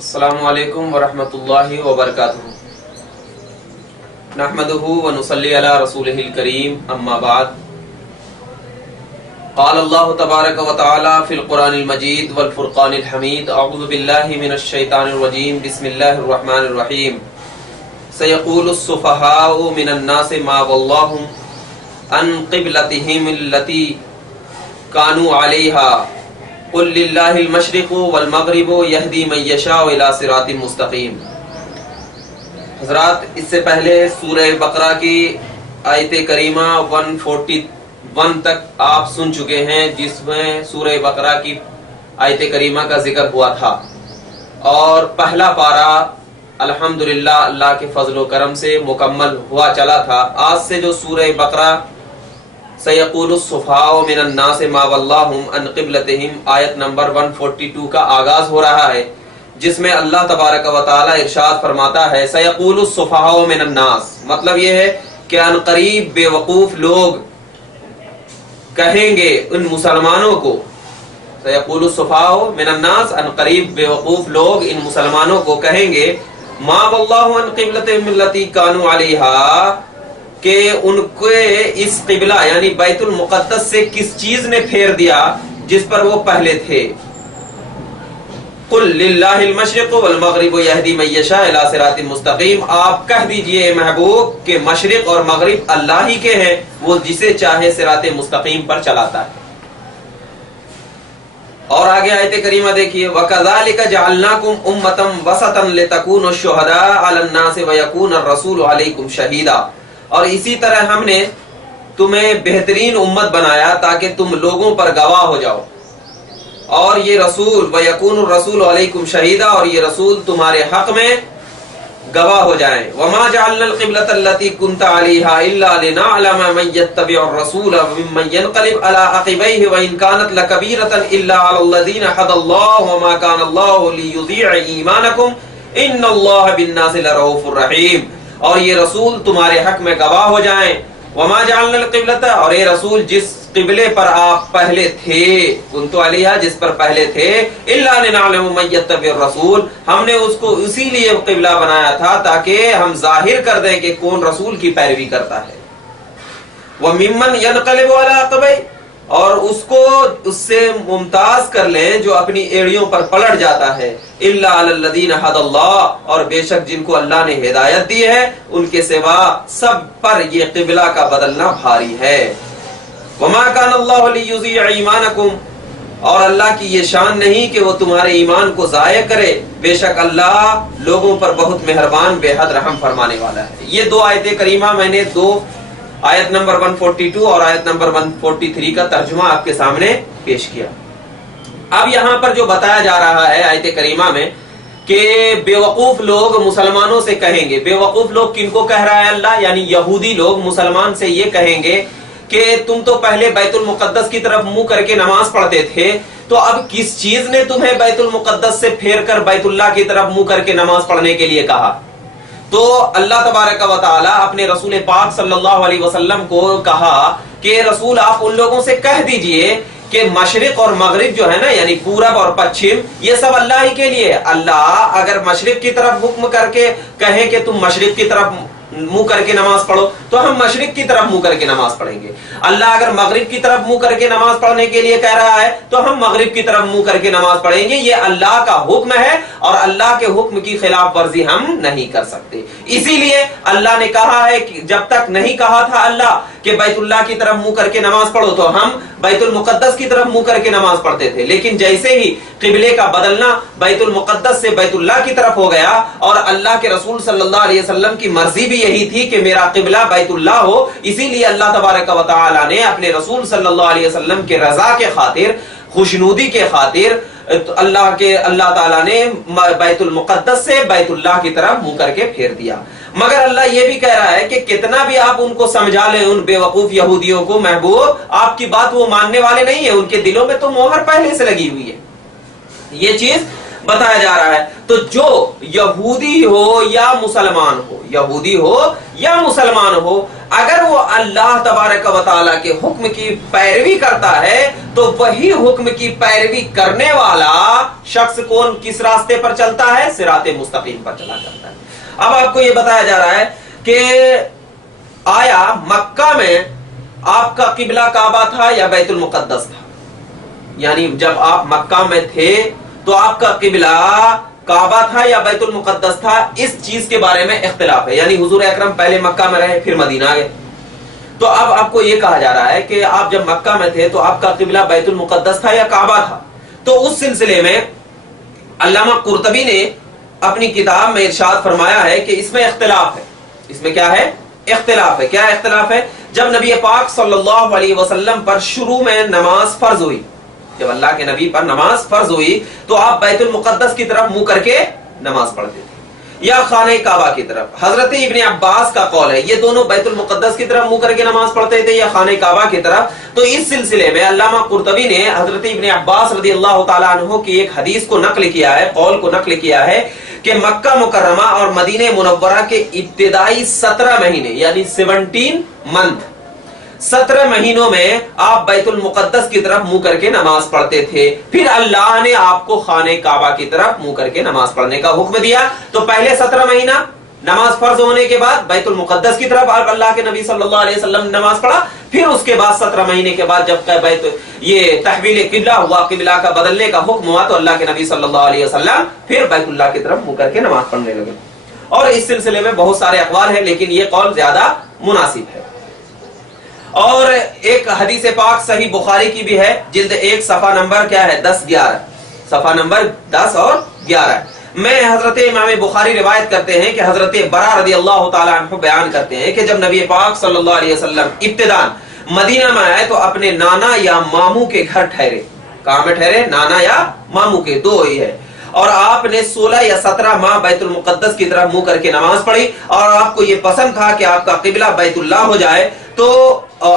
السلام علیکم ورحمۃ اللہ وبرکاتہ نحمده ونصلی علی رسولہ الکریم اما بعد قال اللہ تبارک وتعالی فی القرآن المجید والفرقان الحمید اعوذ باللہ من الشیطان الرجیم بسم اللہ الرحمن الرحیم سیقول السفہاء من الناس ما ولاهم عن قبلتهم التي كانوا عليها قل للہ المشرق والمغرب یہدی من یشاء الی صراط مستقیم۔ حضرات، اس سے پہلے سورہ بقرہ کی آیت کریمہ 141 تک آپ سن چکے ہیں، جس میں سورہ بقرہ کی آیت کریمہ کا ذکر ہوا تھا، اور پہلا پارہ الحمدللہ اللہ کے فضل و کرم سے مکمل ہوا چلا تھا۔ آج سے جو سورہ بقرہ سیقول السفہاء من الناس ما ولاهم عن قبلتهم آیت نمبر 142 کا آغاز ہو رہا ہے، جس میں اللہ تبارک و تعالی ارشاد فرماتا ہے سیقول السفہاء من الناس، مطلب یہ ہے کہ ان قریب بے وقوف لوگ کہیں گے ان مسلمانوں کو، سیقول السفہاء من الناس، ان قریب بے وقوف لوگ ان مسلمانوں کو کہیں گے ما واللہ عن قبلتهم التي كانوا عليها، کہ ان کے اس قبلہ یعنی بیت المقدس سے کس چیز نے پھیر دیا جس پر وہ پہلے تھے۔ قل للہ المشرق والمغرب یہدی من یشاء الی صراط مستقیم، آپ کہہ دیجئے محبوب کہ مشرق اور مغرب اللہ ہی کے ہیں، وہ جسے چاہے صراط مستقیم پر چلاتا ہے۔ اور آگے آیت کریمہ دیکھیے وَكَذَلِكَ جَعَلْنَاكُمْ أُمَّةً وَسَطًا لِتَكُونُوا شُهَدَاءَ عَلَى النَّاسِ وَيَكُونَ الرَّسُولُ عَلَيْكُمْ شَهِيدًا، اور اسی طرح ہم نے تمہیں بہترین امت بنایا تاکہ تم لوگوں پر گواہ ہو جاؤ، اور یہ رسول وَيَكُونُ الرَّسُولُ عَلَيْكُمْ شَهِيدًا، اور یہ رسول تمہارے حق میں گواہ ہو جائیں۔ وَمَا جَعَلْنَا الْقِبْلَةَ الَّتِي كُنْتَ عَلَيْهَا إِلَّا لِنَعْلَمَ مَن يَتَّبِعُ الرَّسُولَ وَمِمَّن يَنقَلِبُ عَلَى عَقِبَيْهِ وَإِن كَانَتْ لَكَبِيرَةً إِلَّا عَلَى الَّذِينَ هَدَى اللَّهُ وَمَا كَانَ اللَّهُ لِيُضِيعَ إِيمَانَكُمْ إِنَّ اللَّهَ بِالنَّاسِ لَرَءُوفٌ رَحِيمٌ، اور یہ رسول تمہارے حق میں گواہ ہو جائیں۔ وما جعلنا القبلۃ، اور یہ رسول جس قبلے پر آپ پہلے تھے، کنتم علیہا، جس پر پہلے تھے، الا لنعلم من یتبع الرسول، ہم نے اس کو اسی لیے قبلہ بنایا تھا تاکہ ہم ظاہر کر دیں کہ کون رسول کی پیروی کرتا ہے۔ وممن ينقلب على عقبیہ، اور اس کو اس سے ممتاز کر لیں جو اپنی ایڑیوں پر پلٹ جاتا ہے۔ الا علی الذین ھدی اللہ، اور بے شک جن کو اللہ نے ہدایت دی ہے ان کے سوا سب پر یہ قبلہ کا بدلنا بھاری ہے۔ وما کان اللہ لیضیع ایمانکم، اور اللہ کی یہ شان نہیں کہ وہ تمہارے ایمان کو ضائع کرے، بے شک اللہ لوگوں پر بہت مہربان بے حد رحم فرمانے والا ہے۔ یہ دو آیت کریمہ میں نے آیت نمبر 142 اور آیت نمبر 143 کا ترجمہ آپ کے سامنے پیش کیا۔ اب یہاں پر جو بتایا جا رہا ہے آیت کریمہ میں کہ بے وقوف لوگ مسلمانوں سے کہیں گے، بے وقوف لوگ کن کو کہہ رہا ہے اللہ؟ یعنی یہودی لوگ مسلمان سے یہ کہیں گے کہ تم تو پہلے بیت المقدس کی طرف منہ کر کے نماز پڑھتے تھے، تو اب کس چیز نے تمہیں بیت المقدس سے پھیر کر بیت اللہ کی طرف منہ کر کے نماز پڑھنے کے لیے کہا؟ تو اللہ تبارک و تعالی اپنے رسول پاک صلی اللہ علیہ وسلم کو کہا کہ رسول آپ ان لوگوں سے کہہ دیجئے کہ مشرق اور مغرب جو ہے نا، یعنی پورب اور پچھم، یہ سب اللہ ہی کے لیے۔ اللہ اگر مشرق کی طرف حکم کر کے کہے کہ تم مشرق کی طرف منہ کر کے نماز پڑھو تو ہم مشرق کی طرف منہ کر کے نماز پڑھیں گے۔ اللہ اگر مغرب کی طرف منہ کر کے نماز پڑھنے کے لیے کہہ رہا ہے تو ہم مغرب کی طرف منہ کر کے نماز پڑھیں گے۔ یہ اللہ کا حکم ہے اور اللہ کے حکم کی خلاف ورزی ہم نہیں کر سکتے۔ اسی لیے اللہ نے کہا ہے کہ جب تک نہیں کہا تھا اللہ کہ بیت اللہ کی طرف منہ کر کے نماز پڑھو تو ہم بیت المقدس کی طرف منہ کر کے نماز پڑھتے تھے، لیکن جیسے ہی قبلے کا بدلنا بیت المقدس سے بیت اللہ کی طرف ہو گیا، اور اللہ کے رسول صلی اللہ علیہ وسلم کی مرضی بھی یہی تھی کہ میرا قبلہ بیت اللہ ہو، اسی لیے اللہ تبارک و تعالی نے اپنے رسول صلی اللہ علیہ وسلم کے رضا کے خاطر، خوشنودی کے خاطر اللہ تعالیٰ نے بیت المقدس سے بیت اللہ کی طرف منہ کر کے پھیر دیا۔ مگر اللہ یہ بھی کہہ رہا ہے کہ کتنا بھی آپ ان کو سمجھا لیں، ان بے وقوف یہودیوں کو، محبوب آپ کی بات وہ ماننے والے نہیں ہیں، ان کے دلوں میں تو مہر پہلے سے لگی ہوئی ہے۔ یہ چیز بتایا جا رہا ہے۔ تو جو یہودی ہو یا مسلمان ہو، یہودی ہو یا مسلمان ہو، اگر وہ اللہ تبارک و تعالیٰ کے حکم کی پیروی کرتا ہے تو وہی حکم کی پیروی کرنے والا شخص کون کس راستے پر چلتا ہے؟ صراط مستقیم پر چلا کرتا ہے۔ اب آپ کو یہ بتایا جا رہا ہے کہ آیا مکہ میں آپ کا قبلہ کعبہ تھا یا بیت المقدس تھا؟ یعنی جب آپ مکہ میں تھے تو آپ کا قبلہ کعبہ تھا یا بیت المقدس تھا؟ اس چیز کے بارے میں اختلاف ہے۔ یعنی حضور اکرم پہلے مکہ میں رہے پھر مدینہ گئے، تو اب آپ کو یہ کہا جا رہا ہے کہ آپ جب مکہ میں تھے تو آپ کا قبلہ بیت المقدس تھا یا کعبہ تھا؟ تو اس سلسلے میں علامہ قرطبی نے اپنی کتاب میں ارشاد فرمایا ہے کہ اس میں اختلاف ہے۔ اس میں کیا ہے؟ اختلاف ہے۔ کیا اختلاف ہے؟ جب نبی پاک صلی اللہ علیہ وسلم پر شروع میں نماز فرض ہوئی، جب اللہ کے نبی پر نماز فرض ہوئی تو آپ بیت المقدس کی طرف منہ کر کے نماز پڑھتے تھے یا خانہ کعبہ کی طرف؟ حضرت ابن عباس کا قول ہے یہ دونوں بیت المقدس کی طرف منہ کر کے نماز پڑھتے تھے یا خانہ کعبہ کی طرف۔ تو اس سلسلے میں علامہ قرطبی نے حضرت ابن عباس رضی اللہ تعالیٰ عنہ کی ایک حدیث کو نقل کیا ہے، قول کو نقل کیا ہے کہ مکہ مکرمہ اور مدینہ منورہ کے ابتدائی 17 مہینے یعنی 17 منتھ 17 مہینوں میں آپ بیت المقدس کی طرف منہ کر کے نماز پڑھتے تھے، پھر اللہ نے آپ کو خانہ کعبہ کی طرف منہ کر کے نماز پڑھنے کا حکم دیا۔ تو پہلے 17 مہینہ نماز فرض ہونے کے بعد بیت المقدس کی طرف اللہ کے نبی صلی اللہ علیہ وسلم نے نماز پڑھا، پھر اس کے بعد 17 مہینے کے بعد جب یہ تحویل قبلہ ہوا، قبلہ کا بدلنے کا حکم ہوا، تو اللہ کے نبی صلی اللہ علیہ وسلم پھر بیت اللہ کی طرف منہ کر کے نماز پڑھنے لگے۔ اور اس سلسلے میں بہت سارے اقوال ہیں لیکن یہ قول زیادہ مناسب ہے۔ اور ایک حدیث پاک صحیح بخاری کی بھی ہے، جلد 1 صفحہ نمبر کیا ہے؟ 10-11 صفحہ نمبر 10 اور 11 میں حضرت امام بخاری روایت کرتے ہیں کہ حضرت برا رضی اللہ تعالیٰ عنہ بیان کرتے ہیں کہ جب نبی پاک صلی اللہ علیہ وسلم ابتداء مدینہ میں آئے تو اپنے نانا یا ماموں کے گھر ٹھہرے۔ کہاں میں ٹھہرے؟ نانا یا ماموں کے، دو ہی ہے۔ اور آپ نے 16 یا 17 ماہ بیت المقدس کی طرف منہ کر کے نماز پڑھی، اور آپ کو یہ پسند تھا کہ آپ کا قبلہ بیت اللہ ہو جائے، تو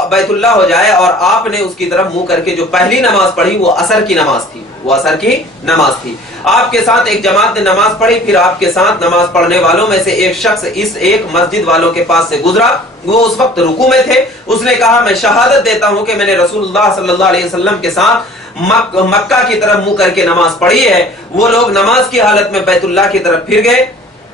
بیت اللہ ہو جائے، اور آپ نے اس کی طرف منہ کر کے جو پہلی نماز پڑھی وہ عصر کی نماز تھی، وہ عصر کی نماز تھی۔ آپ کے ساتھ ایک جماعت نے نماز پڑھی، پھر آپ کے ساتھ نماز پڑھنے والوں میں سے ایک شخص اس ایک مسجد والوں کے پاس سے گزرا، وہ اس وقت رکوع میں تھے۔ اس نے کہا میں شہادت دیتا ہوں کہ میں نے رسول اللہ صلی اللہ علیہ وسلم کے ساتھ مکہ کی طرف منہ کر کے نماز پڑھی ہے۔ وہ لوگ نماز کی حالت میں بیت اللہ کی طرف پھر گئے،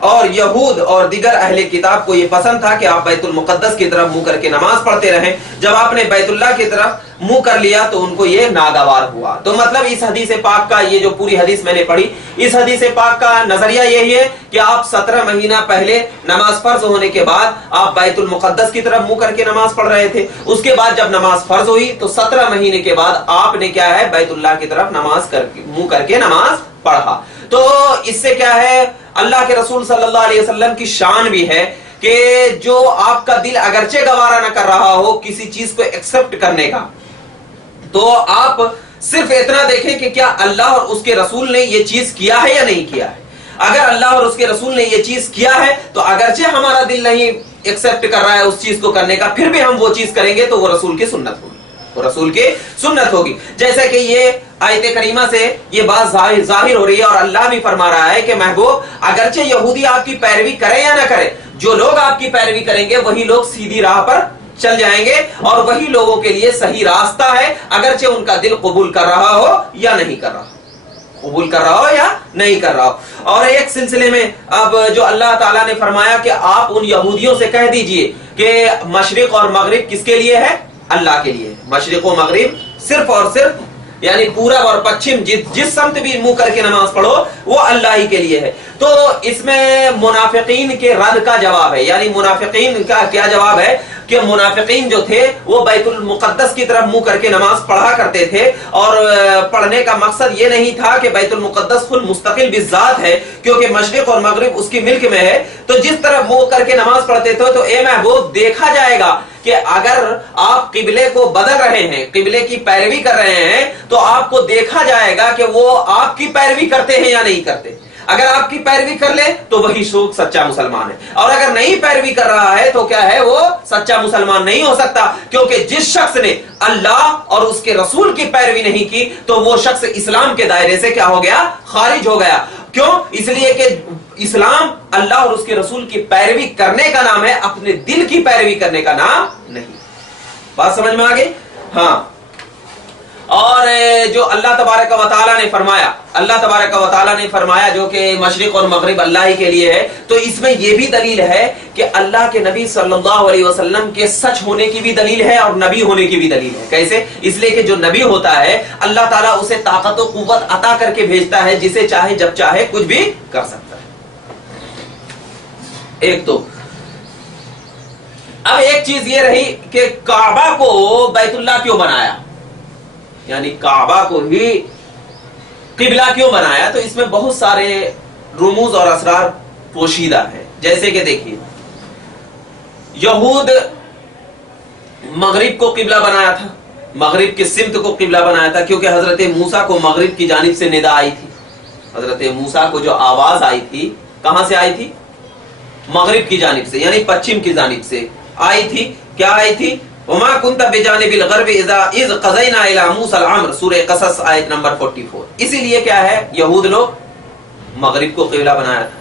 اور یہود اور دیگر اہل کتاب کو یہ پسند تھا کہ آپ بیت المقدس کی طرف منہ کر کے نماز پڑھتے رہیں۔ جب آپ نے بیت اللہ کی طرف منہ کر لیا تو ان کو یہ ناگوار ہوا۔ تو مطلب اس حدیث پاک کا، یہ جو پوری حدیث میں نے پڑھی، اس حدیث پاک کا نظریہ یہی ہے کہ آپ 17 مہینہ پہلے نماز فرض ہونے کے بعد آپ بیت المقدس کی طرف منہ کر کے نماز پڑھ رہے تھے، اس کے بعد جب نماز فرض ہوئی تو 17 مہینے کے بعد آپ نے کیا ہے؟ بیت اللہ کی طرف منہ کر کے نماز پڑھا۔ تو اس سے کیا ہے؟ اللہ کے رسول صلی اللہ علیہ وسلم کی شان بھی ہے کہ جو آپ کا دل اگرچہ گوارا نہ کر رہا ہو کسی چیز کو ایکسپٹ کرنے کا، تو آپ صرف اتنا دیکھیں کہ کیا اللہ اور اس کے رسول نے یہ چیز کیا ہے یا نہیں کیا ہے۔ اگر اللہ اور اس کے رسول نے یہ چیز کیا ہے تو اگرچہ ہمارا دل نہیں ایکسپٹ کر رہا ہے اس چیز کو کرنے کا، پھر بھی ہم وہ چیز کریں گے تو وہ رسول کی سنت ہوگی، وہ رسول کی سنت ہوگی۔ جیسا کہ یہ آیت کریمہ سے یہ بات ظاہر ہو رہی ہے، اور اللہ بھی فرما رہا ہے کہ محبوب اگرچہ یہودی آپ کی پیروی کریں یا نہ کریں، جو لوگ آپ کی پیروی کریں گے وہی لوگ سیدھی راہ پر چل جائیں گے، اور وہی لوگوں کے لیے صحیح راستہ ہے، اگرچہ ان کا دل قبول کر رہا ہو یا نہیں کر رہا ہو، قبول کر رہا ہو یا نہیں کر رہا ہو۔ اور ایک سلسلے میں اب جو اللہ تعالیٰ نے فرمایا کہ آپ ان یہودیوں سے کہہ دیجئے کہ مشرق اور مغرب کس کے لیے ہے؟ اللہ کے لیے۔ مشرق و مغرب صرف اور صرف یعنی پورب اور پچھم جس سمت بھی منہ کر کے نماز پڑھو وہ اللہ ہی کے لیے ہے۔ تو اس میں منافقین کے رد کا جواب ہے، یعنی منافقین کا کیا جواب ہے کہ منافقین جو تھے وہ بیت المقدس کی طرف منہ کر کے نماز پڑھا کرتے تھے، اور پڑھنے کا مقصد یہ نہیں تھا کہ بیت المقدس خود مستقل بذات ہے، کیونکہ مشرق اور مغرب اس کی ملک میں ہے، تو جس طرف منہ کر کے نماز پڑھتے تھے تو اے محبوب دیکھا جائے گا کہ اگر آپ قبلے کو بدل رہے ہیں، قبلے کی پیروی کر رہے ہیں، تو آپ کو دیکھا جائے گا کہ وہ آپ کی پیروی کرتے ہیں یا نہیں کرتے۔ اگر آپ کی پیروی کر لے تو وہی شخص سچا مسلمان ہے، اور اگر نہیں پیروی کر رہا ہے تو کیا ہے، وہ سچا مسلمان نہیں ہو سکتا، کیونکہ جس شخص نے اللہ اور اس کے رسول کی پیروی نہیں کی تو وہ شخص اسلام کے دائرے سے کیا ہو گیا، خارج ہو گیا۔ کیوں؟ اس لیے کہ اسلام اللہ اور اس کے رسول کی پیروی کرنے کا نام ہے، اپنے دل کی پیروی کرنے کا نام نہیں۔ بات سمجھ میں آ گئی؟ ہاں۔ اور جو اللہ تبارک و تعالیٰ نے فرمایا، اللہ تبارک و تعالیٰ نے فرمایا جو کہ مشرق اور مغرب اللہ ہی کے لیے ہے، تو اس میں یہ بھی دلیل ہے کہ اللہ کے نبی صلی اللہ علیہ وسلم کے سچ ہونے کی بھی دلیل ہے اور نبی ہونے کی بھی دلیل ہے۔ کیسے؟ اس لیے کہ جو نبی ہوتا ہے اللہ تعالیٰ اسے طاقت و قوت عطا کر کے بھیجتا ہے، جسے چاہے جب چاہے کچھ بھی کر سکتا ہے۔ ایک تو اب ایک چیز یہ رہی کہ کعبہ کو بیت اللہ کیوں بنایا، یعنی کعبہ کو ہی قبلہ کیوں بنایا، تو اس میں بہت سارے رموز اور اسرار پوشیدہ ہے۔ جیسے کہ دیکھیے، یہود مغرب کو قبلہ بنایا تھا، مغرب کی سمت کو قبلہ بنایا تھا، کیونکہ حضرت موسیٰ کو مغرب کی جانب سے ندا آئی تھی۔ حضرت موسیٰ کو جو آواز آئی تھی کہاں سے آئی تھی؟ مغرب کی جانب سے، یعنی پچھم کی جانب سے آئی تھی۔ کیا آئی تھی؟ وما كنت بجانب الغرب اذ قضينا الى موسى الامر، سورہ قصص آیت نمبر 44۔ اسی لیے کیا ہے، یہود لوگ مغرب کو قبلہ بنایا تھا،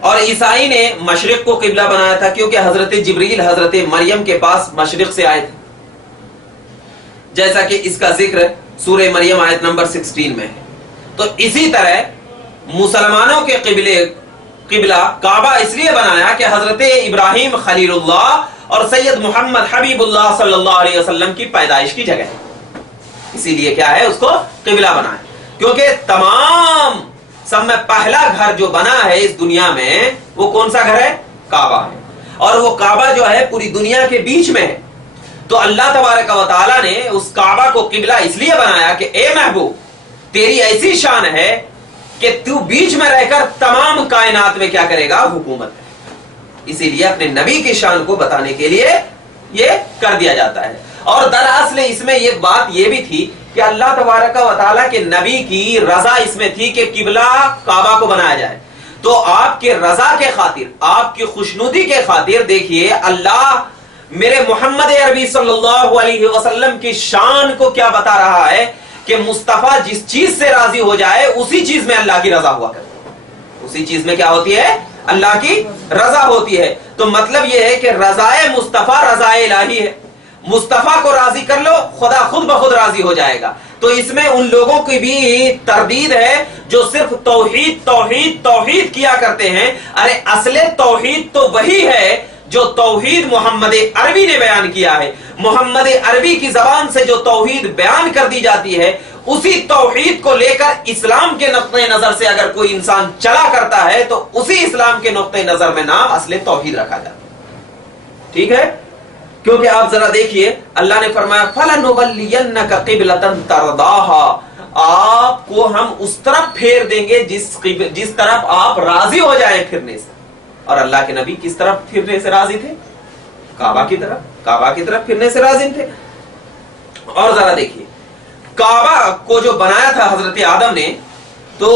اور عیسائی نے مشرق کو قبلہ بنایا تھا، کیونکہ حضرت جبریل حضرت مریم کے پاس مشرق سے آئے تھے، جیسا کہ اس کا ذکر سورہ مریم آیت نمبر 16 میں ہے۔ تو اسی طرح مسلمانوں کے قبلہ کعبہ اس لیے بنایا کہ حضرت ابراہیم خلیل اللہ اور سید محمد حبیب اللہ صلی اللہ علیہ وسلم کی پیدائش کی جگہ ہے، اسی لیے کیا ہے، اس کو قبلہ بنایا، کیونکہ تمام سب میں پہلا گھر جو بنا ہے اس دنیا میں وہ کون سا گھر ہے؟ کعبہ ہے، اور وہ کعبہ جو ہے پوری دنیا کے بیچ میں ہے۔ تو اللہ تبارک و تعالیٰ نے اس کعبہ کو قبلہ اس لیے بنایا کہ اے محبوب، تیری ایسی شان ہے کہ تو بیچ میں رہ کر تمام کائنات میں کیا کرے گا، حکومت ہے۔ اسی لیے اپنے نبی کی شان کو بتانے کے لیے یہ کر دیا جاتا ہے۔ اور دراصل اس میں یہ بات یہ بھی تھی کہ اللہ تبارک و تعالیٰ کے نبی کی رضا اس میں تھی کہ قبلہ کعبہ کو بنایا جائے، تو آپ کے رضا کے خاطر، آپ کی خوشنودی کے خاطر دیکھیے اللہ میرے محمد عربی صلی اللہ علیہ وسلم کی شان کو کیا بتا رہا ہے کہ مصطفیٰ جس چیز سے راضی ہو جائے اسی چیز میں اللہ کی رضا ہوا کرتی ہے، اسی چیز میں کیا ہوتی ہے، اللہ کی رضا ہوتی ہے۔ تو مطلب یہ ہے کہ رضائے مصطفیٰ رضائے الہی ہے، مصطفیٰ کو راضی کر لو خدا خود بخود راضی ہو جائے گا۔ تو اس میں ان لوگوں کی بھی تردید ہے جو صرف توحید توحید توحید کیا کرتے ہیں۔ ارے اصل توحید تو وہی ہے جو توحید محمد عربی نے بیان کیا ہے۔ محمد عربی کی زبان سے جو توحید بیان کر دی جاتی ہے، اسی توحید کو لے کر اسلام کے نقطۂ نظر سے اگر کوئی انسان چلا کرتا ہے تو اسی اسلام کے نقطۂ نظر میں نام اصل توحید رکھا جاتا ہے۔ ٹھیک ہے؟ کیونکہ آپ ذرا دیکھیے، اللہ نے فرمایا فَلَنُوَلِّيَنَّكَ قِبْلَةً تَرْضَاهَا، آپ کو ہم اس طرف پھیر دیں گے جس طرف آپ راضی ہو جائیں پھرنے سے۔ اور اللہ کے نبی کس طرف پھرنے سے راضی تھے؟ کعبہ کی طرف، کعبہ کی طرف پھرنے سے راضی تھے۔ اور ذرا دیکھیے، کعبہ کو جو بنایا تھا حضرت آدم نے، تو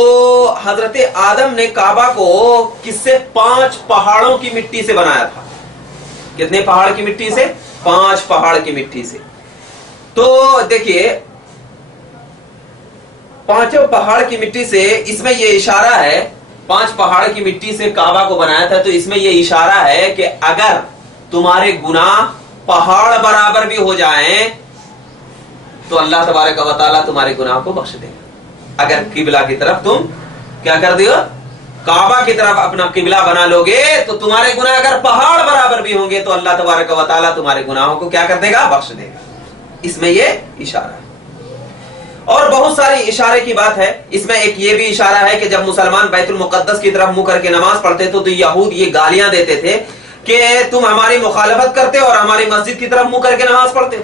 حضرت آدم نے کعبہ کو کس سے؟ 5 پہاڑوں کی مٹی سے بنایا تھا۔ کتنے پہاڑ کی مٹی سے؟ 5 پہاڑ کی مٹی سے۔ تو دیکھیے 5 پہاڑ کی مٹی سے، اس میں یہ اشارہ ہے، 5 پہاڑ کی مٹی سے کعبہ کو بنایا تھا، تو اس میں یہ اشارہ ہے کہ اگر تمہارے گناہ پہاڑ برابر بھی ہو جائیں تو اللہ تبارک و تعالیٰ تمہارے گناہ کو بخش دے گا۔ اگر قبلہ کی طرف تم کیا کر دیو، کعبہ کی طرف اپنا قبلہ بنا لو گے تو تمہارے گناہ اگر پہاڑ برابر بھی ہوں گے تو اللہ تبارک و تعالیٰ تمہارے گناہوں کو کیا کر دے گا، بخش دے گا۔ اس میں یہ اشارہ ہے۔ اور بہت ساری اشارے کی بات ہے، اس میں ایک یہ بھی اشارہ ہے کہ جب مسلمان بیت المقدس کی طرف منہ کر کے نماز پڑھتے تو یہود یہ گالیاں دیتے تھے کہ تم ہماری مخالفت کرتے اور ہماری مسجد کی طرف منہ کر کے نماز پڑھتے،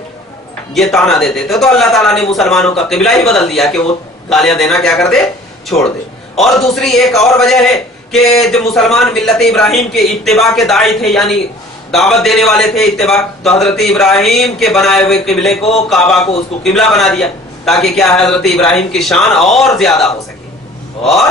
یہ تانا دیتے تھے۔ تو اللہ تعالیٰ نے مسلمانوں کا قبلہ ہی بدل دیا کہ وہ گالیاں دینا کیا کر دے، چھوڑ دے۔ اور دوسری ایک اور وجہ ہے کہ جب مسلمان ملت ابراہیم کے اتباع کے داعی تھے، یعنی دعوت دینے والے تھے، اتباع، تو حضرت ابراہیم کے بنائے ہوئے قبلے کو، کعبہ کو، اس کو قبلہ بنا دیا تاکہ کیا ہے، حضرت ابراہیم کی شان اور زیادہ ہو سکے، اور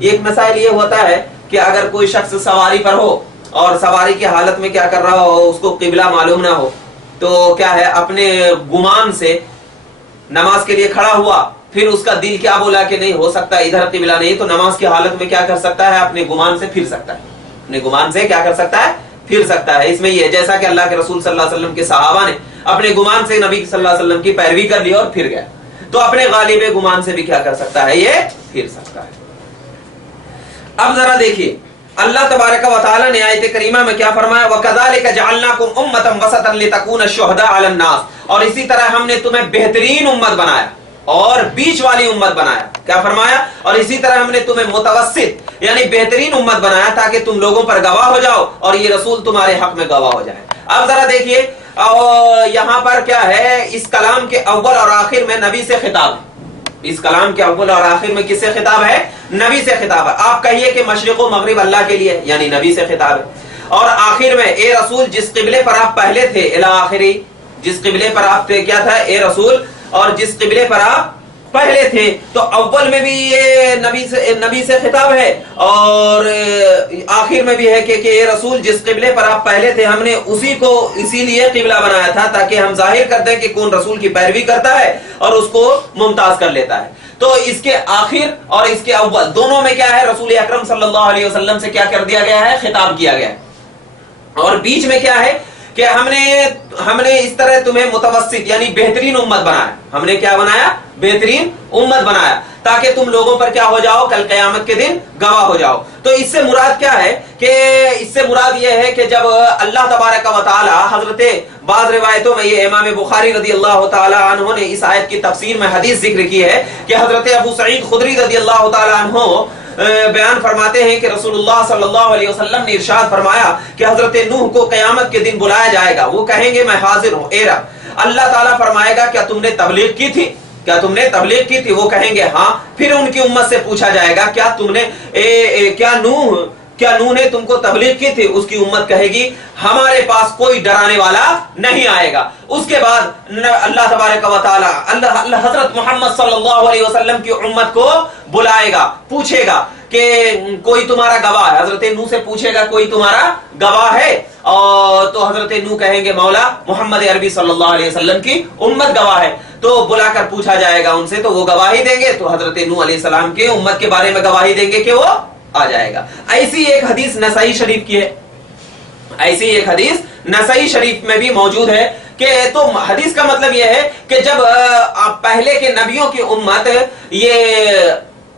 ایک مسائل یہ ہوتا ہے کہ اگر کوئی شخص سواری پر ہو اور سواری کی حالت میں کیا کر رہا ہو، اس کو قبلہ معلوم نہ ہو، تو کیا ہے اپنے گمان سے نماز کے لیے کھڑا ہوا، پھر اس کا دل کیا بولا کہ نہیں ہو سکتا ادھر قبلہ نہیں، تو نماز کی حالت میں کیا کر سکتا ہے، اپنے گمان سے پھر سکتا ہے، اپنے گمان سے کیا کر سکتا ہے، پھر سکتا ہے. اس میں یہ جیسا کہ اللہ کے رسول صلی اللہ علیہ وسلم کے صحابہ نے اپنے گمان سے نبی صلی اللہ علیہ وسلم کی پیروی کر لی اور پھر گیا، تو اپنے غالب گمان سے بھی کیا کر سکتا ہے، یہ پھر سکتا ہے. اب ذرا دیکھیے اللہ تبارک و تعالی نے آیت کریمہ میں کیا فرمایا، وَكَذَلِكَ جَعَلْنَاكُمْ أُمَّةً وَسَطًا لِتَكُونَ الشُّهَدَاءَ عَلَى النَّاسِ، اور اسی طرح ہم نے تمہیں بہترین امت بنایا اور بیچ والی امت بنایا. کیا فرمایا، اور اسی طرح ہم نے تمہیں متوسط یعنی بہترین امت بنایا تاکہ تم لوگوں پر گواہ ہو جاؤ اور یہ رسول تمہارے حق میں گواہ ہو جائے. اب ذرا دیکھیے یہاں پر کیا ہے، اس کلام کے اول اور آخر میں نبی سے خطاب ہے. اس کلام کے اول اور آخر میں کس سے خطاب ہے، نبی سے خطاب ہے. آپ کہیے کہ مشرق و مغرب اللہ کے لیے، یعنی نبی سے خطاب ہے. اور آخر میں اے رسول جس قبلے پر آپ پہلے تھے، الی آخری، جس قبلے پر آپ کیا تھا، اے رسول، اور جس قبلے پر آپ پہلے تھے. تو اول میں بھی یہ نبی سے خطاب ہے اور آخر میں بھی ہے کہ اے رسول جس قبلے پر آپ پہلے تھے ہم نے اسی کو اسی لیے قبلہ بنایا تھا تاکہ ہم ظاہر کر دیں کہ کون رسول کی پیروی کرتا ہے اور اس کو ممتاز کر لیتا ہے. تو اس کے آخر اور اس کے اول دونوں میں کیا ہے، رسول اکرم صلی اللہ علیہ وسلم سے کیا کر دیا گیا ہے، خطاب کیا گیا ہے. اور بیچ میں کیا ہے کہ ہم نے اس طرح تمہیں متوسط یعنی بہترین امت بنایا. ہم نے کیا بنایا، بہترین امت بنایا تاکہ تم لوگوں پر کیا ہو جاؤ، کل قیامت کے دن گواہ ہو جاؤ. تو اس سے مراد کیا ہے کہ اس سے مراد یہ ہے کہ جب اللہ تبارک و تعالی حضرت بعض روایتوں میں یہ امام بخاری رضی اللہ تعالی عنہ نے اس آیت کی تفسیر میں حدیث ذکر کی ہے کہ حضرت ابو سعید خدری رضی اللہ تعالی عنہ بیان فرماتے ہیں کہ رسول اللہ صلی اللہ علیہ وسلم نے ارشاد فرمایا کہ حضرت نوح کو قیامت کے دن بلایا جائے گا. وہ کہیں گے میں حاضر ہوں اے رب. اللہ تعالیٰ فرمائے گا کیا تم نے تبلیغ کی تھی، کیا تم نے تبلیغ کی تھی؟ وہ کہیں گے ہاں. پھر ان کی امت سے پوچھا جائے گا کیا تم نے کیا نوح نے تم کو تبلیغ کی تھی؟ اس کی امت کہے گی ہمارے پاس کوئی ڈرانے والا نہیں آئے گا. اس کے بعد اللہ تبارک و تعالی اللہ حضرت محمد صلی اللہ علیہ وسلم کی امت کو بلائے گا، پوچھے گا کہ کوئی تمہارا گواہ ہے. حضرت نوح سے پوچھے گا کوئی تمہارا گواہ ہے، اور تو حضرت نوح کہیں گے مولا محمد عربی صلی اللہ علیہ وسلم کی امت گواہ ہے. تو بلا کر پوچھا جائے گا ان سے تو وہ گواہی دیں گے. تو حضرت نوح علیہ السلام کے امت کے بارے میں گواہی دیں گے کہ وہ آ جائے گا. ایسی ایک حدیث نسائی شریف کی ہے، ایسی ایک حدیث نسائی شریف میں بھی موجود ہے کہ تو حدیث کا مطلب یہ ہے کہ جب پہلے کے نبیوں کی امت یہ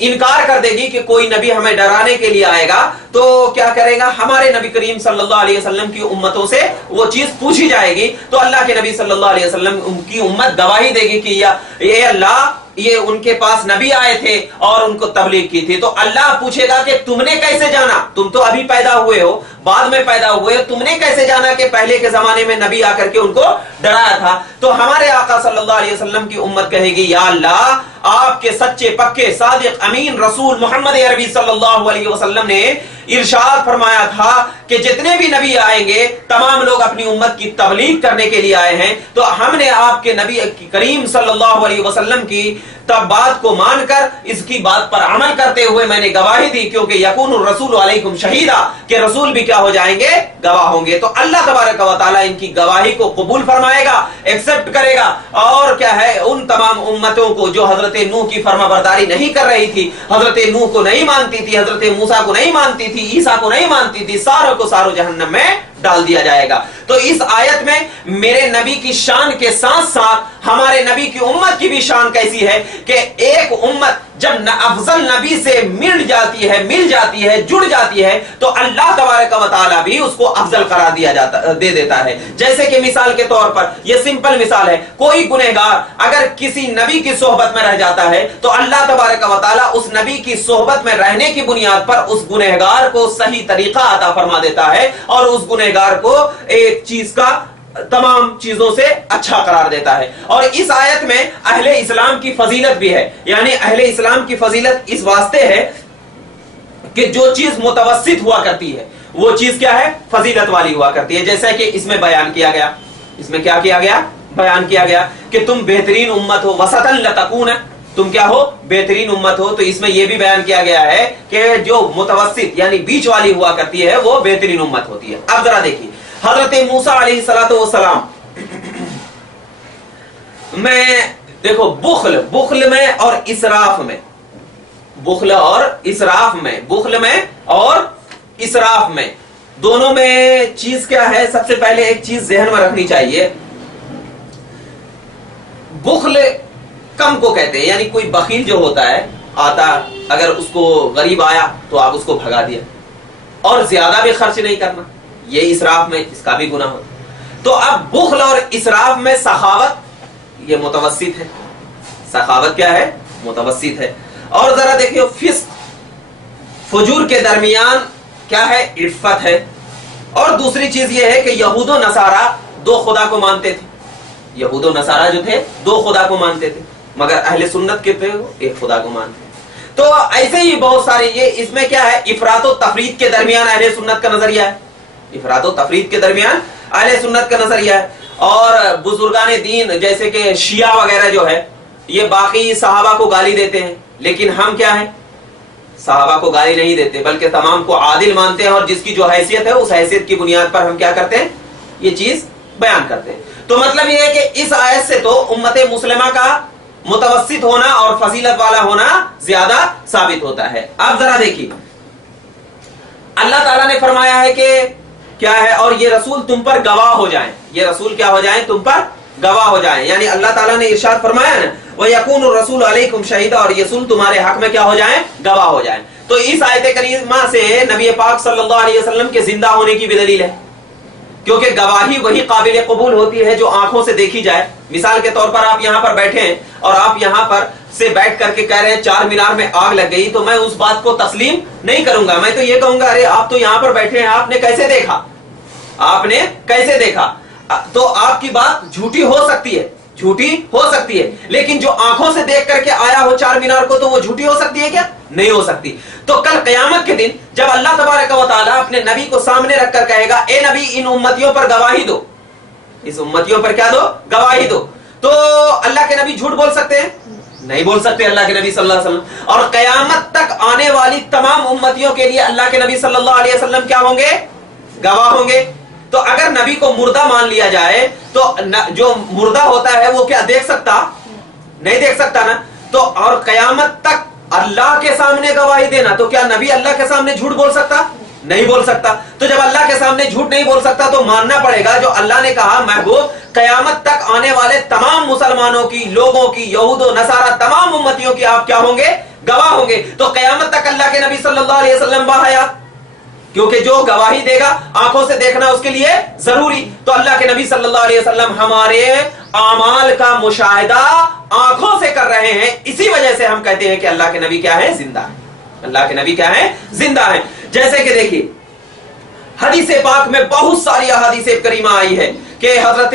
انکار کر دے گی کہ کوئی نبی ہمیں ڈرانے کے لیے آئے گا تو کیا کرے گا، ہمارے نبی کریم صلی اللہ علیہ وسلم کی امتوں سے وہ چیز پوچھی جائے گی. تو اللہ کے نبی صلی اللہ علیہ وسلم کی امت گواہی دے گی کہ یہ اللہ یہ ان کے پاس نبی آئے تھے اور ان کو تبلیغ کی تھی. تو اللہ پوچھے گا کہ تم نے کیسے جانا، تم تو ابھی پیدا ہوئے ہو، بعد میں پیدا ہوئے، تم نے کیسے جانا کہ پہلے کے زمانے میں نبی آ کر کے ان کو ڈرایا تھا. تو ہمارے آقا صلی اللہ علیہ وسلم کی امت کہے گی یا اللہ آپ کے سچے پکے صادق امین رسول محمد عربی صلی اللہ علیہ وسلم نے ارشاد فرمایا تھا کہ جتنے بھی نبی آئیں گے تمام لوگ اپنی امت کی تبلیغ کرنے کے لیے آئے ہیں. تو ہم نے آپ کے نبی کریم صلی اللہ علیہ وسلم کی تب بات کو مان کر اس کی بات پر عمل کرتے ہوئے میں نے گواہی دی، کیونکہ یکون الرسول علیکم شہیدا کہ رسول بھی کیا ہو جائیں گے، گواہ ہوں گے. تو اللہ تبارک و تعالی ان کی گواہی کو قبول فرمائے گا، ایکسپٹ کرے گا. اور کیا ہے ان تمام امتوں کو جو حضرت نوح کی فرما برداری نہیں کر رہی تھی، حضرت نوح کو نہیں مانتی تھی، حضرت موسیٰ کو نہیں مانتی تھی، عیسیٰ کو نہیں مانتی تھی، ساروں کو ساروں جہنم میں ڈال دیا جائے گا. تو اس آیت میں میرے نبی کی شان کے ساتھ ساتھ ہمارے نبی کی امت کی بھی شان کیسی ہے کہ ایک امت جب افضل نبی سے مل جاتی ہے جڑ جاتی ہے تو اللہ تبارک و تعالی بھی اس کو افضل قرار دے دیتا ہے. جیسے کہ مثال کے طور پر یہ سمپل مثال ہے، کوئی گنہگار اگر کسی نبی کی صحبت میں رہ جاتا ہے تو اللہ تبارک و تعالی اس نبی کی صحبت میں رہنے کی بنیاد پر اس گنہگار کو صحیح طریقہ عطا فرما دیتا ہے اور اس گنہگار کو ایک چیز کا تمام چیزوں سے اچھا قرار دیتا ہے. اور اس آیت میں اہل اسلام کی فضیلت بھی ہے، یعنی اہل اسلام کی فضیلت اس واسطے ہے کہ جو چیز متوسط ہوا کرتی ہے وہ چیز کیا ہے، فضیلت والی ہوا کرتی ہے. جیسا کہ اس میں بیان کیا گیا، اس میں کیا کیا گیا، بیان کیا گیا کہ تم بہترین امت ہو، وسطن لتکون، تم کیا ہو؟ بہترین امت ہو. تو اس میں یہ بھی بیان کیا گیا ہے کہ جو متوسط یعنی بیچ والی ہوا کرتی ہے وہ بہترین امت ہوتی ہے. اب ذرا دیکھیے حضرت موسیٰ علیہ السلام میں دیکھو بخل میں اور اسراف میں، بخل اور اسراف میں دونوں میں چیز کیا ہے؟ سب سے پہلے ایک چیز ذہن میں رکھنی چاہیے، بخل کم کو کہتے ہیں، یعنی کوئی بخیل جو ہوتا ہے آتا، اگر اس کو غریب آیا تو آپ اس کو بھگا دیا، اور زیادہ بھی خرچ نہیں کرنا، یہ اسراف میں اس کا بھی گناہ ہوتا. تو اب بخل اور اسراف میں سخاوت یہ متوسط ہے، سخاوت کیا ہے؟ متوسط ہے. اور ذرا دیکھیے فسق فجور کے درمیان کیا ہے؟ عفت ہے. اور دوسری چیز یہ ہے کہ یہود و نصارہ دو خدا کو مانتے تھے، یہود و نصارہ جو تھے دو خدا کو مانتے تھے، مگر اہل سنت کے تھے وہ ایک خدا کو مانتے. تو ایسے ہی بہت سارے، یہ اس میں کیا ہے؟ افراط و تفرید کے درمیان اہل سنت کا نظریہ ہے، افراط و تفرید کے درمیان اہل سنت کا نظریہ ہے. اور بزرگان دین جیسے کہ شیعہ وغیرہ جو ہے یہ باقی صحابہ کو گالی دیتے ہیں، لیکن ہم کیا ہیں؟ صحابہ کو گالی نہیں دیتے بلکہ تمام کو عادل مانتے ہیں، اور جس کی جو حیثیت ہے اس حیثیت کی بنیاد پر ہم کیا کرتے ہیں؟ یہ چیز بیان کرتے ہیں. تو مطلب یہ ہے کہ اس آیت سے تو امت مسلمہ کا متوسط ہونا اور فضیلت والا ہونا زیادہ ثابت ہوتا ہے. اب ذرا دیکھیے اللہ تعالیٰ نے فرمایا ہے کہ کیا ہے؟ اور یہ رسول تم پر گواہ ہو جائیں، یہ رسول کیا ہو جائیں؟ تم پر گواہ ہو جائیں. یعنی اللہ تعالیٰ نے ارشاد فرمایا نا وَيَكُونُ الرَّسُولُ عَلَيْكُمْ شَهِيدًا، اور یہ رسول تمہارے حق میں کیا ہو جائیں؟ گواہ ہو جائیں. تو اس آیت کریمہ سے نبی پاک صلی اللہ علیہ وسلم کے زندہ ہونے کی بھی دلیل ہے، کیونکہ گواہی وہی قابل قبول ہوتی ہے جو آنکھوں سے دیکھی جائے. مثال کے طور پر آپ یہاں پر بیٹھے ہیں اور آپ یہاں پر سے بیٹھ کر کے کہہ رہے ہیں چار مینار میں آگ لگ گئی، تو میں اس بات کو تسلیم نہیں کروں گا. میں تو یہ کہوں گا ارے آپ تو یہاں پر بیٹھے ہیں، آپ نے کیسے دیکھا؟ آپ نے کیسے دیکھا؟ تو آپ کی بات جھوٹی ہو سکتی ہے، جھوٹی ہو سکتی ہے، لیکن جو آنکھوں سے دیکھ کر کے آیا ہو چار مینار کو تو وہ جھوٹی ہو سکتی ہے کیا؟ نہیں ہو سکتی. تو کل قیامت کے دن جب اللہ تبارک و تعالیٰ اپنے نبی کو سامنے رکھ کر کہے گا اے نبی ان امتیوں پر گواہی دو، اس امتیوں پر کیا دو؟ گواہی دو. تو اللہ کے نبی جھوٹ بول سکتے ہیں؟ نہیں بول سکتے اللہ کے نبی صلی اللہ علیہ وسلم. اور قیامت تک آنے والی تمام امتیوں کے لیے اللہ کے نبی صلی اللہ علیہ وسلم کیا ہوں گے؟ گواہ ہوں گے. تو اگر نبی کو مردہ مان لیا جائے تو جو مردہ ہوتا ہے وہ کیا دیکھ سکتا؟ نہیں دیکھ سکتا نا. تو اور قیامت تک اللہ کے سامنے گواہی دینا، تو کیا نبی اللہ کے سامنے جھوٹ بول سکتا؟ نہیں بول سکتا. تو جب اللہ کے سامنے جھوٹ نہیں بول سکتا تو ماننا پڑے گا جو اللہ نے کہا محبوب قیامت تک آنے والے تمام مسلمانوں کی، لوگوں کی، یہود و نصارہ تمام امتیوں کی آپ کیا ہوں گے؟ گواہ ہوں گے. تو قیامت تک اللہ کے نبی صلی اللہ علیہ وسلم باحیات، کیونکہ جو گواہی دے گا آنکھوں سے دیکھنا اس کے لیے ضروری. تو اللہ کے نبی صلی اللہ علیہ وسلم ہمارے اعمال کا مشاہدہ آنکھوں سے کر رہے ہیں، اسی وجہ سے ہم کہتے ہیں کہ اللہ کے نبی کیا ہے؟ زندہ ہے. اللہ کے نبی کیا ہے؟ زندہ ہے. جیسے کہ دیکھیے حدیث پاک میں بہت ساری احادیث کریمہ آئی ہے کہ حضرت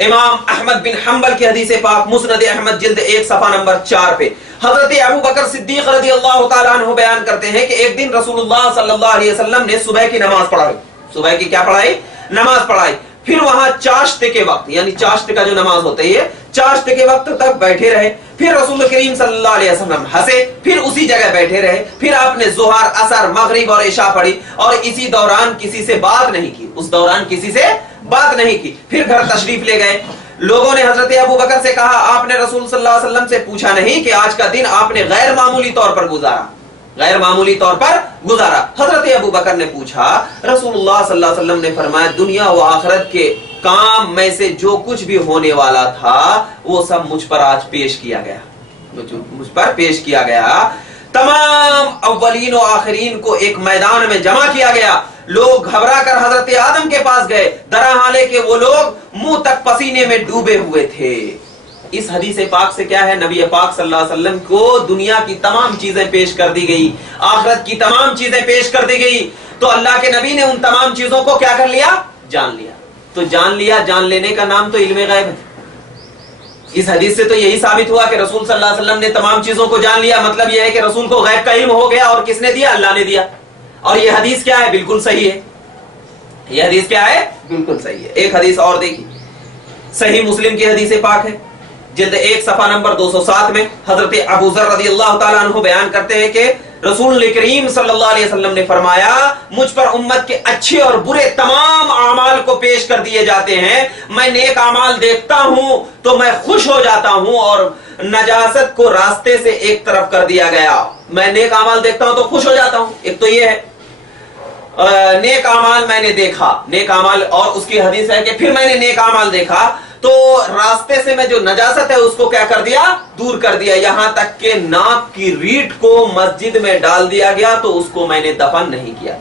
امام احمد بن حنبل کی حدیث پاک مسند احمد جلد 1 صفحہ نمبر 4 پہ حضرت ابو بکر صدیق رضی اللہ تعالیٰ عنہ بیان کرتے ہیں کہ ایک دن رسول اللہ صلی اللہ علیہ وسلم نے صبح کی نماز پڑھائی، صبح کی کیا پڑھائی؟ نماز پڑھائی. پھر وہاں چاشت کے وقت، یعنی چاشت کا جو نماز ہوتا ہے چاشت کے وقت تک بیٹھے رہے. پھر رسول کریم صلی اللہ علیہ وسلم ہنسے، پھر اسی جگہ بیٹھے رہے. پھر آپ نے ظہر، عصر، مغرب اور عشاء پڑھی اور اسی دوران کسی سے بات نہیں کی، اس دوران کسی سے بات نہیں کی. پھر گھر تشریف لے گئے. لوگوں نے حضرت ابو بکر سے کہا آپ نے رسول صلی اللہ علیہ وسلم سے پوچھا نہیں کہ آج کا دن آپ نے غیر معمولی طور پر گزارا، غیر معمولی طور پر گزارا. حضرت ابو بکر نے پوچھا، رسول اللہ صلی اللہ علیہ وسلم نے فرمایا دنیا و آخرت کے کام میں سے جو کچھ بھی ہونے والا تھا وہ سب مجھ پر آج پیش کیا گیا، مجھ پر پیش کیا گیا. تمام اولین و آخرین کو ایک میدان میں جمع کیا گیا. لوگ گھبرا کر حضرت آدم کے پاس گئے، درا حالے کہ وہ لوگ منہ تک پسینے میں ڈوبے ہوئے تھے. اس حدیث پاک سے کیا ہے؟ نبی پاک صلی اللہ علیہ وسلم کو دنیا کی تمام چیزیں پیش کر دی گئی، آخرت کی تمام چیزیں پیش کر دی گئی. تو اللہ کے نبی نے ان تمام چیزوں کو کیا کر لیا؟ جان لیا. تو جان لیا، جان لینے کا نام تو علم غیب ہے. اس حدیث سے تو یہی ثابت ہوا کہ رسول صلی اللہ علیہ وسلم نے تمام چیزوں کو جان لیا. مطلب یہ ہے کہ رسول کو غیب کا علم ہو گیا، اور کس نے دیا؟ اللہ نے دیا. اور یہ حدیث کیا ہے؟ بالکل صحیح ہے. یہ حدیث کیا ہے؟ بالکل صحیح ہے. ایک حدیث اور دیکھیے صحیح مسلم کی حدیث پاک ہے، جلد 1 صفحہ نمبر 207 میں حضرت ابو ذر رضی اللہ تعالیٰ عنہ بیان کرتے ہیں کہ رسول کریم صلی اللہ علیہ وسلم نے فرمایا مجھ پر امت کے اچھے اور برے تمام اعمال کو پیش کر دیے جاتے ہیں، میں نیک اعمال دیکھتا ہوں تو میں خوش ہو جاتا ہوں اور نجاست کو راستے سے ایک طرف کر دیا گیا۔ میں نیک اعمال دیکھتا ہوں تو خوش ہو جاتا ہوں، ایک تو یہ ہے نیک اعمال میں نے دیکھا، نیک اعمال، اور اس کی حدیث ہے کہ پھر میں نے نیک اعمال دیکھا تو راستے سے میں جو نجاست ہے اس کو کیا کر دیا؟ دور کر دیا، یہاں تک کہ ناک کی ریٹ کو مسجد میں ڈال دیا گیا تو اس کو میں نے دفن نہیں کیا۔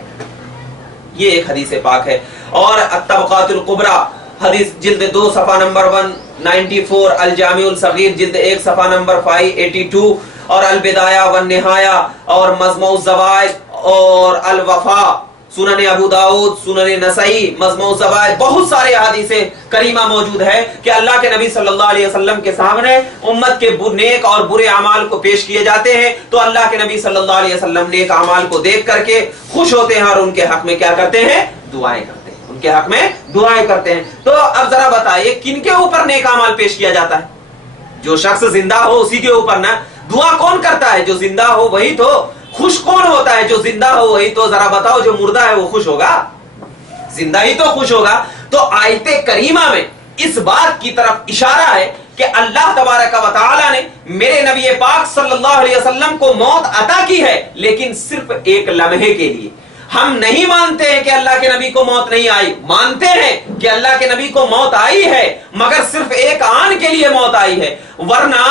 یہ ایک حدیث پاک ہے۔ اور الطبقات الکبریٰ حدیث جلد 2 صفحہ نمبر 194، الجامع الصغیر جلد 1 صفحہ نمبر 582، اور البدایہ والنہایہ اور مجموع الزوائد اور الوفا، سنن ابو داؤد، سنن نسائی، مجموع الزوائد، بہت سارے احادیث کریمہ موجود ہے کہ اللہ کے نبی صلی اللہ علیہ وسلم کے سامنے امت کے نیک اور برے اعمال کو پیش کیے جاتے ہیں تو اللہ کے نبی صلی اللہ علیہ وسلم نیک اعمال کو دیکھ کر کے خوش ہوتے ہیں اور ان کے حق میں کیا کرتے ہیں؟ دعائیں کرتے ہیں، ان کے حق میں دعائیں کرتے ہیں۔ تو اب ذرا بتائیے کن کے اوپر نیک اعمال پیش کیا جاتا ہے؟ جو شخص زندہ ہو اسی کے اوپر نا۔ دعا کون کرتا ہے؟ جو زندہ ہو وہی تو۔ خوش کون ہوتا ہے؟ جو زندہ ہو وہی تو۔ ذرا بتاؤ جو مردہ ہے وہ خوش ہوگا؟ زندہ ہی تو خوش ہوگا۔ تو آیت کریمہ میں اس بات کی طرف اشارہ ہے کہ اللہ تبارک و تعالی نے میرے نبی پاک صلی اللہ علیہ وسلم کو موت عطا کی ہے، لیکن صرف ایک لمحے کے لیے۔ ہم نہیں مانتے ہیں کہ اللہ کے نبی کو موت نہیں آئی، مانتے ہیں کہ اللہ کے نبی کو موت آئی ہے، مگر صرف ایک آن کے لیے موت آئی ہے۔ ورنہ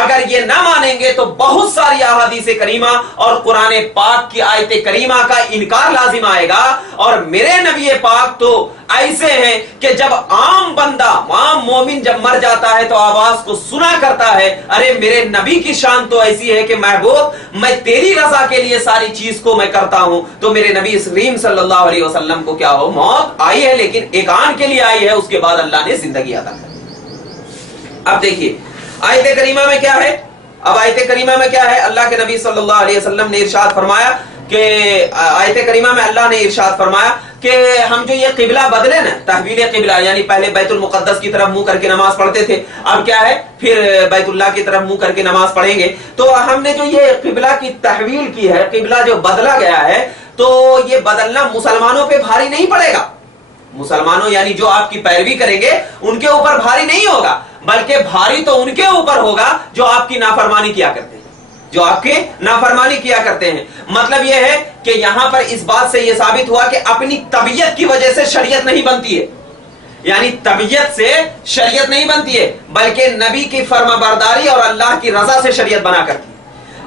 اگر یہ نہ مانیں گے تو بہت ساری احادیث کریمہ اور قرآن پاک کی آیت کریمہ کا انکار لازم آئے گا۔ اور میرے نبی پاک تو ایسے ہیں کہ جب عام بندہ، عام مومن جب مر جاتا ہے تو آواز کو سنا کرتا ہے، ارے میرے نبی کی شان تو ایسی ہے کہ محبوب میں تیری رضا کے لیے ساری چیز کو میں کرتا ہوں۔ تو میرے نبی کریم صلی اللہ علیہ وسلم کو کیا ہو؟ موت آئی ہے، لیکن ایک آن کے لیے آئی ہے، اس کے بعد اللہ نے زندگی عطا کر۔ اب دیکھیے آیت کریمہ میں کیا ہے؟ اب آیت کریمہ میں کیا ہے؟ اللہ کے نبی صلی اللہ علیہ وسلم نے ارشاد فرمایا کہ آیت کریمہ میں اللہ نے ارشاد فرمایا کہ ہم جو یہ قبلہ بدلے نا، تحویل قبلہ، یعنی پہلے بیت المقدس کی طرف منہ کر کے نماز پڑھتے تھے، اب کیا ہے؟ پھر بیت اللہ کی طرف منہ کر کے نماز پڑھیں گے۔ تو ہم نے جو یہ قبلہ کی تحویل کی ہے، قبلہ جو بدلا گیا ہے، تو یہ بدلنا مسلمانوں پہ بھاری نہیں پڑے گا۔ مسلمانوں یعنی جو آپ کی پیروی کریں گے ان کے اوپر بھاری نہیں ہوگا، بلکہ بھاری تو ان کے اوپر ہوگا جو آپ کی نافرمانی کیا کرتے ہیں، جو آپ کی نافرمانی کیا کرتے ہیں۔ مطلب یہ ہے کہ یہاں پر اس بات سے یہ ثابت ہوا کہ اپنی طبیعت کی وجہ سے شریعت نہیں بنتی ہے، یعنی طبیعت سے شریعت نہیں بنتی ہے، بلکہ نبی کی فرما برداری اور اللہ کی رضا سے شریعت بنا کرتی ہے۔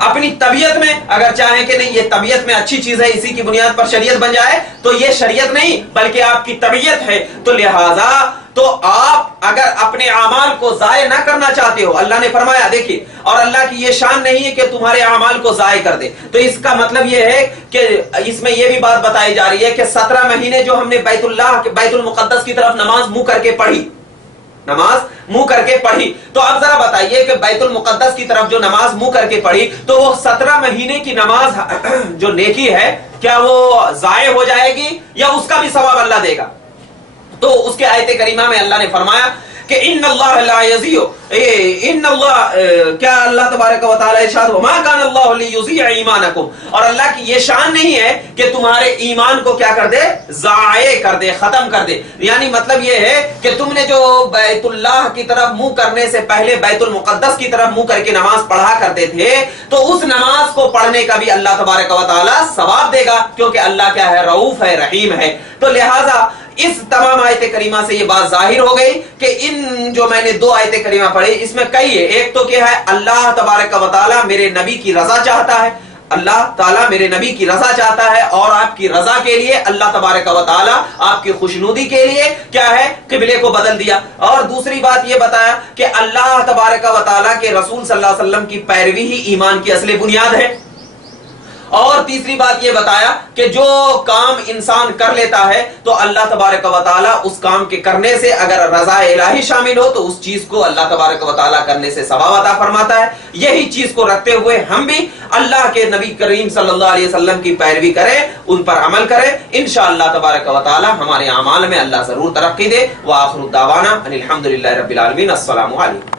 اپنی طبیعت میں اگر چاہیں کہ نہیں یہ طبیعت میں اچھی چیز ہے، اسی کی بنیاد پر شریعت بن جائے تو یہ شریعت نہیں بلکہ آپ کی طبیعت ہے۔ تو لہذا تو آپ اگر اپنے اعمال کو ضائع نہ کرنا چاہتے ہو، اللہ نے فرمایا دیکھیے، اور اللہ کی یہ شان نہیں ہے کہ تمہارے اعمال کو ضائع کر دے، تو اس کا مطلب یہ ہے کہ اس میں یہ بھی بات بتائی جا رہی ہے کہ 17 مہینے جو ہم نے بیت المقدس کی طرف نماز منہ کر کے پڑھی، نماز منہ کر کے پڑھی، تو اب ذرا بتائیے کہ بیت المقدس کی طرف جو نماز منہ کر کے پڑھی تو وہ 17 مہینے کی نماز جو نیکی ہے کیا وہ ضائع ہو جائے گی یا اس کا بھی ثواب اللہ دے گا؟ تو اس کے آیت کریمہ میں اللہ نے فرمایا کہ ان اللہ لا یضیع، ان اللہ کیا اللہ تبارک و تعالی ارشاد وما کان اللہ لیضیع ایمانکم، اور اللہ کی یہ شان نہیں ہے کہ تمہارے ایمان کو کیا کر دے؟ ضائع کر دے، ختم کر دے۔ یعنی مطلب یہ ہے کہ تم نے جو بیت اللہ کی طرف منہ کرنے سے پہلے بیت المقدس کی طرف منہ کر کے نماز پڑھا کرتے تھے تو اس نماز کو پڑھنے کا بھی اللہ تبارک و تعالی ثواب دے گا، کیونکہ اللہ کیا ہے؟ رؤوف ہے، رحیم ہے۔ تو لہٰذا اس تمام آیت کریمہ سے یہ بات ظاہر ہو گئی کہ ان جو میں نے 2 آیت کریمہ پڑھی اس میں کئی ہے۔ ایک تو کیا ہے؟ اللہ تبارک و تعالی میرے نبی کی رضا چاہتا ہے، اللہ تعالیٰ میرے نبی کی رضا چاہتا ہے، اور آپ کی رضا کے لیے اللہ تبارک و تعالیٰ آپ کی خوشنودی کے لیے کیا ہے؟ قبلے کو بدل دیا۔ اور دوسری بات یہ بتایا کہ اللہ تبارک و تعالیٰ کے رسول صلی اللہ علیہ وسلم کی پیروی ہی ایمان کی اصل بنیاد ہے۔ اور تیسری بات یہ بتایا کہ جو کام انسان کر لیتا ہے تو اللہ تبارک و تعالی اس کام کے کرنے سے اگر رضا الہی شامل ہو تو اس چیز کو اللہ تبارک و تعالی کرنے سے ثواب عطا فرماتا ہے. یہی چیز کو رکھتے ہوئے ہم بھی اللہ کے نبی کریم صلی اللہ علیہ وسلم کی پیروی کریں, ان پر عمل کریں. انشاءاللہ تبارک و تعالی ہمارے اعمال میں اللہ ضرور ترقی دے. وآخر دعوانا ان الحمدللہ رب العالمین. السلام علیکم.